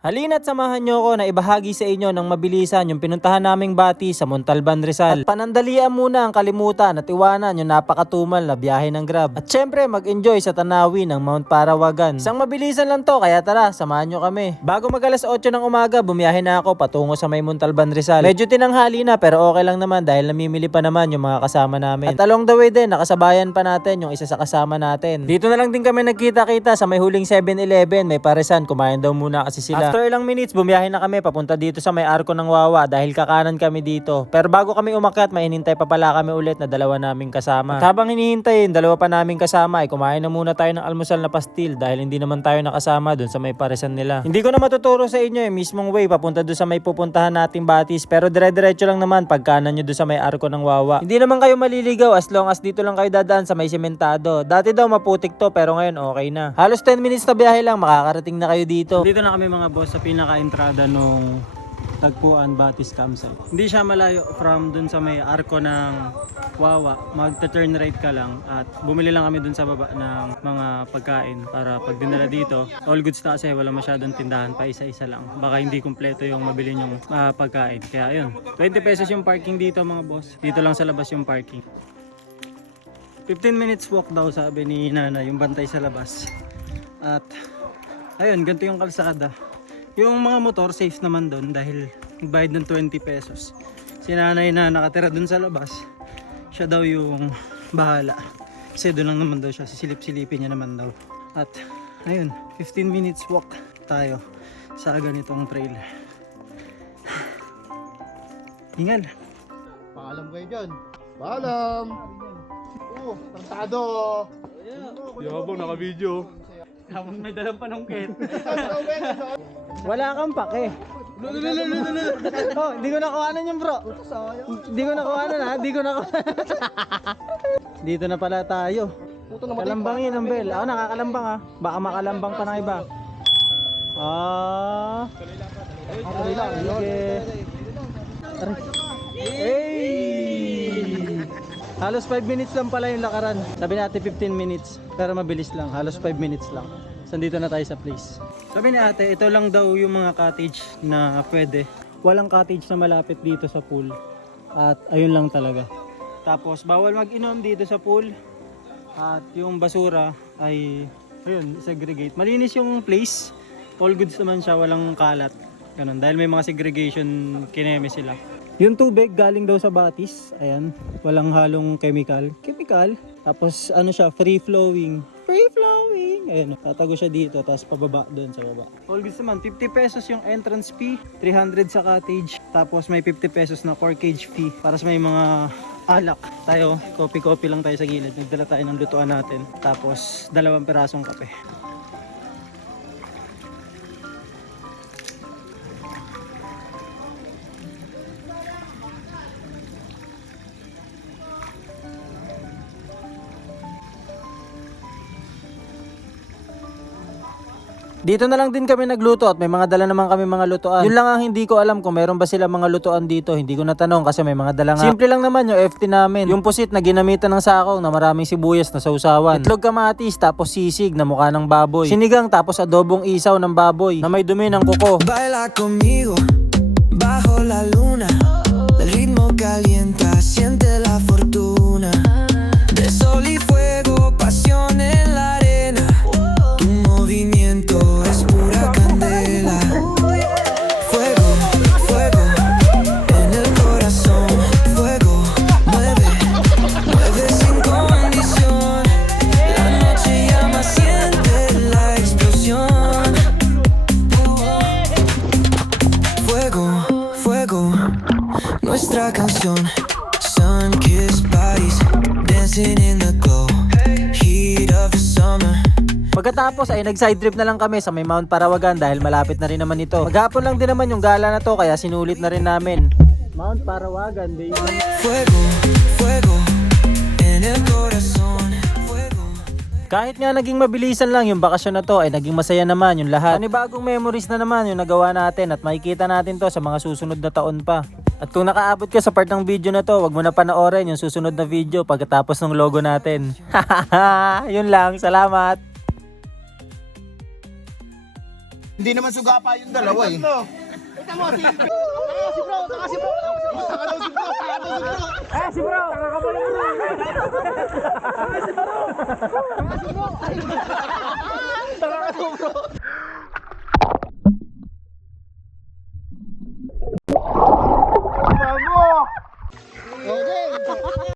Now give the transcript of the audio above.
Halina't samahan nyo ako na ibahagi sa inyo ng mabilisan yung pinuntahan naming bati sa Montalban, Rizal. At panandalian muna ang kalimutan at iwanan yung napakatumal na biyahe ng Grab. At syempre mag-enjoy sa tanawin ng Mount Parawagan. Isang mabilisan lang to kaya tara samahan nyo kami. Bago mag alas 8 ng umaga bumiyahe na ako patungo sa may Montalban, Rizal. Medyo tinanghali na pero okay lang naman dahil namimili pa naman yung mga kasama namin. At along the way din nakasabayan pa natin yung isa sa kasama natin. Dito na lang din kami nagkita-kita sa may huling 7-Eleven. May paresan, kumain daw muna kasi sila. After ilang minutes, bumiyahe na kami papunta dito sa may arko ng Wawa dahil kakanan kami dito. Pero bago kami umakyat, may hinintay pa pala kami ulit na dalawa naming kasama. At habang hinihintay, dalawa pa naming kasama ay kumain na muna tayo ng almusal na pastil dahil hindi naman tayo nakasama dun sa may paresan nila. Hindi ko na matuturo sa inyo yung mismong way papunta dun sa may pupuntahan nating Batis, pero dire-diretso lang naman pagkanan nyo dun sa may arko ng Wawa. Hindi naman kayo maliligaw as long as dito lang kayo dadaan sa may sementado. Dati daw maputik to pero ngayon okay na. Halos 10 minutes na biyahe lang makakarating na kayo dito. Dito na kami mga boss sa pinaka-entrada nung Tagpuan Batis Campsite. Hindi siya malayo from dun sa may arko ng Wawa. Magta-turn right ka lang at bumili lang kami dun sa baba ng mga pagkain para pag dinala dito. All goods na kasi wala masyadong tindahan pa, isa-isa lang. Baka hindi kumpleto yung mabili yung pagkain. Kaya ayun, 20 pesos yung parking dito mga boss. Dito lang sa labas yung parking. 15 minutes walk daw sabi ni Nana yung bantay sa labas. At ayun, ganito yung kalsada. Yung mga motor safe naman doon dahil nagbayad ng 20 pesos. Si nanay na nakatira doon sa labas, siya daw yung bahala. Kasi doon lang naman daw siya, sisilip-silipin niya naman daw. At ayun, 15 minutes walk tayo sa ganitong trail. Hingal. Paalam kayo dyan. Paalam. Oo, tartado. Yabang naka-video. Habang may dalang panungkit. Wala kang pake. Oh, hindi ko nakuhanan yung bro. Hindi ko nakuhanan ha, hindi ko nakuhanan. Dito na pala tayo. Kalambangin ang bell. Ako nakakalambang ha. Baka makalambang pa ng iba. Sige. Hey! Halos 5 minutes lang pala yung lakaran. Sabi natin 15 minutes. Pero mabilis lang. Halos 5 minutes lang. So dito na tayo sa place. Sabi ni ate, ito lang daw yung mga cottage na pwede. Walang cottage na malapit dito sa pool. At ayun lang talaga. Tapos bawal mag-inom dito sa pool. At yung basura ay ayun, segregate. Malinis yung place. All goods naman siya, walang kalat. Ganun. Dahil may mga segregation kineme sila. Yung tubig galing daw sa Batis. Ayan, walang halong chemical. Tapos ano siya, free flowing. Ayan, tatago siya dito, tapos pababa doon sa baba. All goods naman, 50 pesos yung entrance fee, 300 sa cottage, tapos may 50 pesos na corkage fee para sa may mga alak. Tayo, kopi-kopi lang tayo sa gilid. Nagdala tayo ng lutuan natin, tapos 2 pirasong kape. Dito na lang din kami nagluto at may mga dala naman kami mga lutuan. Yun lang ang hindi ko alam kung meron ba sila mga lutuan dito. Hindi ko natanong kasi may mga dala nga. Simple lang naman yung FT namin. Yung pusit na ginamitan ng sakaw na maraming sibuyas na sausawan. Itlog kamatis tapos sisig na mukha ng baboy. Sinigang tapos adobong isaw ng baboy na may dumi ng kuko. Baila conmigo bajo la luna. El ritmo calienta, siente la fortuna. De sol y fuego, pasión en la arena. Tu movimiento es pura candela. Fuego, fuego en el corazón. Fuego, mueve, mueve sin condición. La noche llama, siente la explosión. Fuego, fuego, nuestra canción. Sun-kissed bodies dancing in the glow. Heat of the summer. Pagkatapos ay nag-side trip na lang kami sa may Mount Parawagan dahil malapit na rin naman ito. Maghapon lang din naman yung gala na to kaya sinulit na rin namin. Mount Parawagan, baby. Fuego, fuego en el corazón. Fuego. Kahit nga naging mabilisan lang yung bakasyon na to ay naging masaya naman yung lahat. Panibagong memories na naman yung nagawa natin at makikita natin to sa mga susunod na taon pa. At kung nakaabot ka sa part ng video na to, wag mo na panoorin yung susunod na video pagkatapos ng logo natin. Yun lang, salamat! Hindi naman suga pa yung dalawa eh. Ito mo, si bro. Taka si bro. Taka daw si bro. Si bro. Taka ka pala bro. Taka si bro. Taka si bro. Taka ka daw bro.